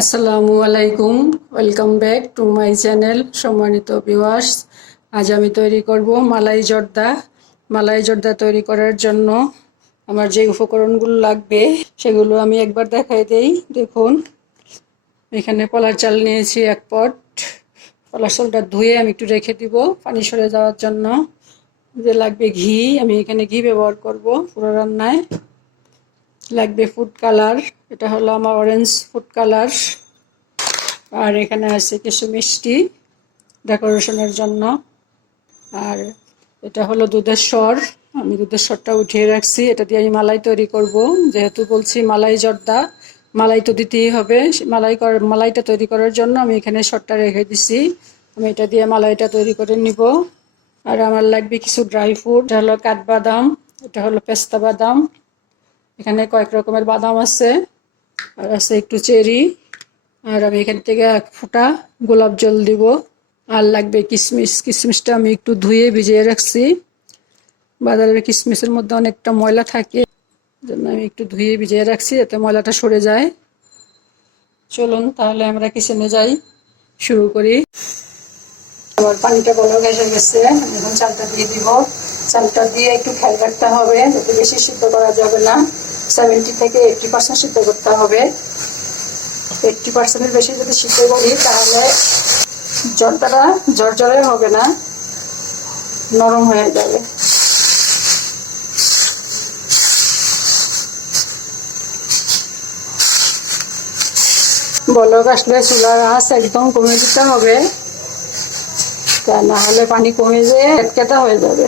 আসসালামু আলাইকুম, welcome back to my channel. সম্মানিত ভিউয়ার্স, আজ আমি তৈরি করব মালাই জর্দা। মালাই জর্দা তৈরি করার জন্য আমার যে উপকরণগুলো লাগবে সেগুলো আমি একবার দেখাই দেই। দেখুন, এখানে কলার চাল নিয়েছি 1 পট। কলার চালটা ধুয়ে আমি একটু রেখে দিব পানি সরে যাওয়ার জন্য। যে লাগবে ঘি, আমি এখানে ঘি ব্যবহার করব পুরো রান্নায়। লাগবে ফুড কালার, এটা হলো আমার অরেঞ্জ ফুড কালার। আর এখানে আছে কিছু মিষ্টি ডেকোরেশনের জন্য। আর এটা হলো দুধের স্বর, আমি দুধের স্বরটা উঠিয়ে রাখছি। এটা দিয়ে আমি মালাই তৈরি করব। যেহেতু বলছি মালাই জর্দা, মালাই তো দিতেই হবে। মালাইটা তৈরি করার জন্য আমি এখানে স্বরটা রেখে দিছি। আমি এটা দিয়ে মালাইটা তৈরি করে নিব। আর আমার লাগবে কিছু ড্রাই ফ্রুট, এটা হলো কাঠবাদাম, এটা হলো পেস্তা বাদাম, এখানে কয়েক রকমের বাদাম আছে, আর আছে একটু চেরি। আর আমি এখান থেকে 1 ফোঁটা গোলাপ জল দিব। আর লাগবে কিশমিশ। কিশমিশটা আমি একটু ধুয়ে ভিজিয়ে রাখছি। বাজারের কিশমিশের মধ্যে অনেকটা ময়লা থাকে, জন্য আমি একটু ধুয়ে ভিজিয়ে রাখছি, এতে ময়লাটা সরে যায়। চলুন তাহলে আমরা কিচেনে যাই, শুরু করি। আমার পানিটা বলক এসে গেছে, আমি এখন চালটা দিয়ে দিব। চালটা দিয়ে একটু খেয়াল রাখতে হবে যাতে বেশি সিদ্ধ করা যাবে না। 70 থেকে 80% সিদ্ধ করতে হবে। 80%-এর বেশি যদি সিদ্ধ করি তাহলে জর্দাটা ঝরঝরে হবে না, নরম হয়ে যাবে। বলক আসলে চুলার আঁচ একদম কমে দিতে হবে, তা না হলে পানি কমে যেয়ে কেটকেটা হয়ে যাবে।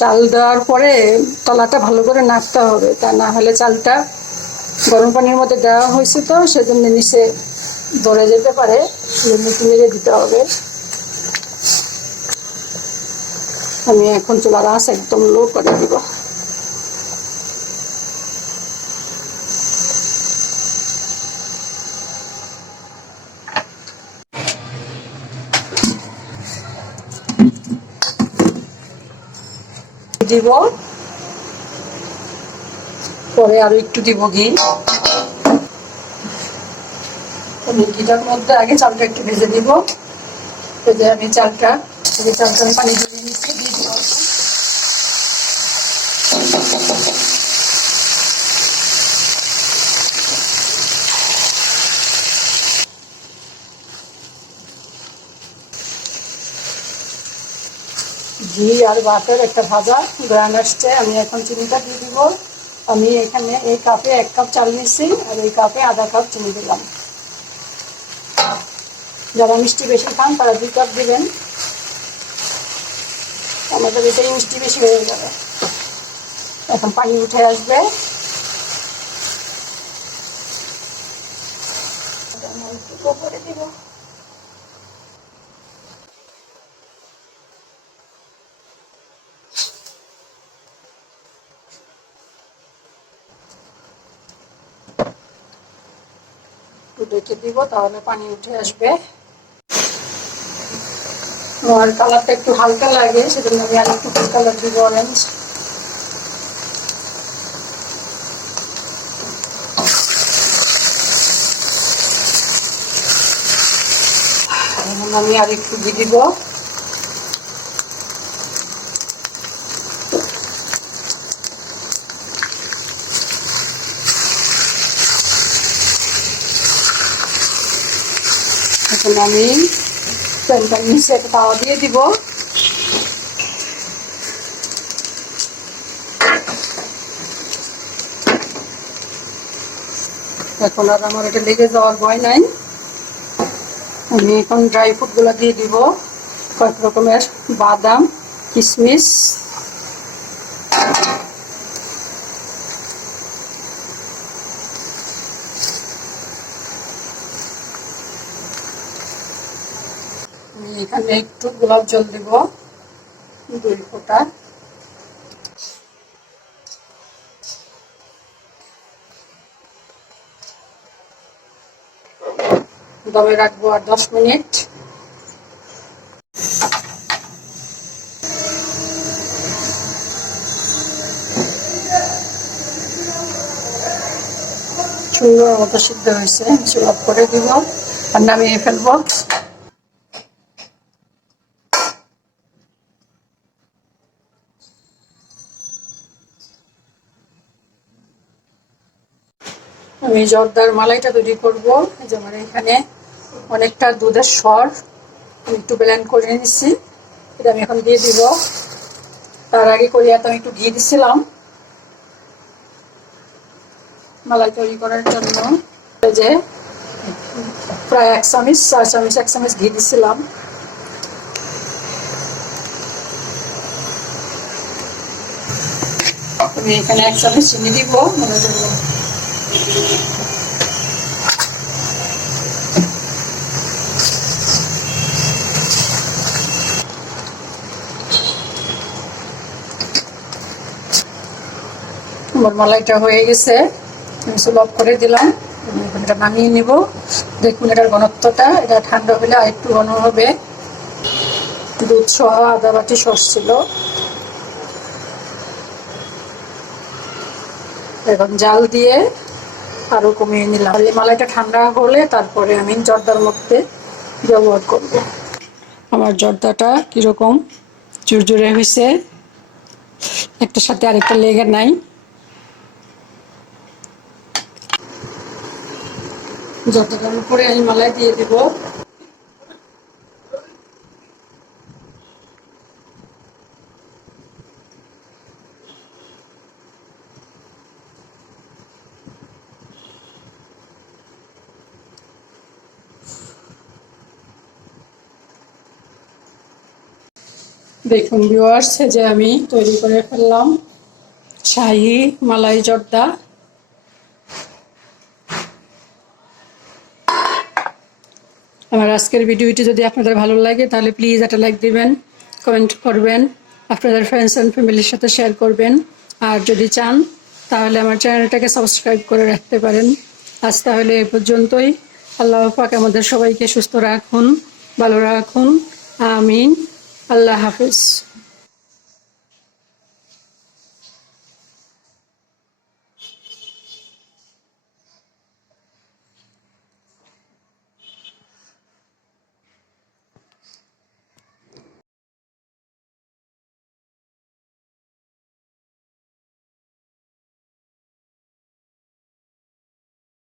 চাল দেওয়ার পরে তলাটা ভালো করে নাড়তে হবে, তা না হলে চালটা গরম পানির মধ্যে দেওয়া হয়েছে তো সেজন্য নিচে ধরে যেতে পারে, একটু নেড়ে দিতে হবে। আমি এখন চুলার আঁচ একদম লো করে দিব। দিব পরে আরো একটু দিব ঘি। ঘিটার মধ্যে আগে চালটা একটু ভেজে দিব। ভেজে আমি চালটা পানি দিয়ে নিচ্ছি, দিয়ে দিব। ঘি আর বাটার একটা ভাজা গ্রান আসছে, আমি এখন চিনিটা দিয়ে দিব। আমি এখানে এই কাপে 1 কাপ চাল নিচ্ছি, আর এই কাপে আধা কাপ চিনি দিলাম। যারা মিষ্টি বেশি খান তারা 2 কাপ দিবেন, আমাদের এটাই মিষ্টি বেশি হয়ে যাবে। এখন পানি উঠে আসবে, করে দিব। দেখে দিব, তাহলে পানি উঠে আসবে। আর কালারটা একটু হালকা লাগে, সেজন্য আমি আর একটু ফুড কালার দিব, অরেঞ্জ। আমি আর একটু ঘি দিব। এখন আমি প্যানটার নিচে একটা তাওয়া দিয়ে দিব। এখন আর আমার এটা লেগে যাওয়ার ভয় নাই। আমি এখন ড্রাই ফ্রুটগুলো দিয়ে দিব, কয়েক রকমের বাদাম, কিশমিশ। এখানে একটু গোলাপ জল দিব, 2 ফোঁটা। দমে রাখবো আর 10 মিনিট। সুন্দর মতো সিদ্ধ হয়েছে, চুলা অফ করে দিব আর নামিয়ে ফেলবো। আমি জর্দার মালাইটা তৈরি করবো। যেমন এখানে অনেকটা দুধের সর একটু ব্লেন্ড করে নিচ্ছি, এটা আমি এখন দিয়ে দিব। তার আগে করিয়া তো একটু ঘি দিছিলাম মালাই তৈরি করার জন্য, যে প্রায় 1 চামচ 1 চামচ ঘি দিছিলাম। আমি এখানে 1 চামচ চিনি দিব মনে করব। আমার মালাইটা হয়ে গেছে, আমি চুলা অফ করে দিলাম। এখন এটা নামিয়ে নিব। দেখুন এটার ঘনত্বটা, এটা ঠান্ডা হলে আর একটু ঘন হবে। দুধ সহ আধা বাটি সস ছিল। এখন জাল দিয়ে আরো কমিয়ে নিলাম। মালাইটা ঠান্ডা হলে তারপরে আমি জর্দার মধ্যে ব্যবহার করব। আমার জর্দাটা কিরকম ঝুরঝুরে হয়েছে, একটার সাথে আরেকটা লেগে নাই। জর্দাটার উপরে আমি মালাই দিয়ে দিব। দেখুন ভিউয়ার্স, যে আমি তৈরি করে ফেললাম শাহী মালাই জর্দা। আমার আজকের ভিডিওটি যদি আপনাদের ভালো লাগে তাহলে প্লিজ একটা লাইক দিবেন, কমেন্ট করবেন, আপনাদের ফ্রেন্ডস অ্যান্ড ফ্যামিলির সাথে শেয়ার করবেন। আর যদি চান তাহলে আমার চ্যানেলটাকে সাবস্ক্রাইব করে রাখতে পারেন। আজ তাহলে এ পর্যন্তই। আল্লাহ পাক আমাদের সবাইকে সুস্থ রাখুন, ভালো রাখুন। আমিন। আল্লাহ হাফেজ।